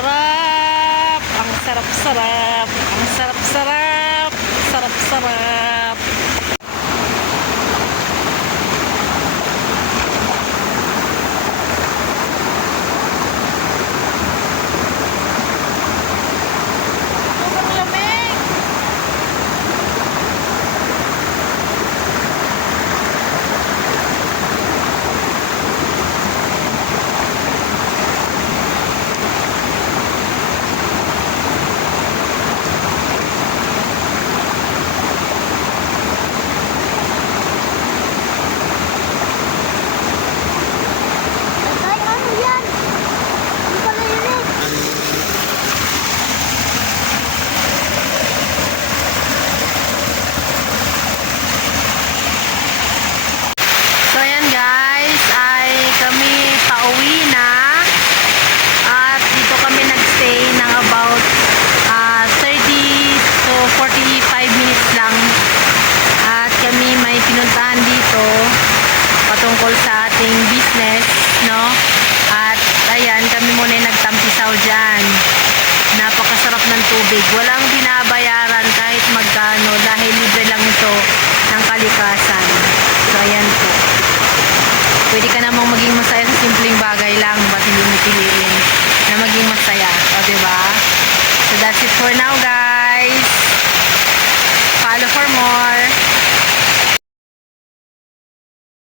sarap-sarap. Ang sarap-sarap. Ang sarap-sarap. Sarap-sarap. Sobrang lamig. Ay, ano yan? Hindi pala yun eh. So ayan guys, ay kami pauwi na. At dito kami nagstay ng about 30 to 45 minutes lang. At kami may pinuntahan dito patungkol sa ating business, no? At ayan, kami muna yung nagtampisaw dyan. Napakasarap ng tubig. Walang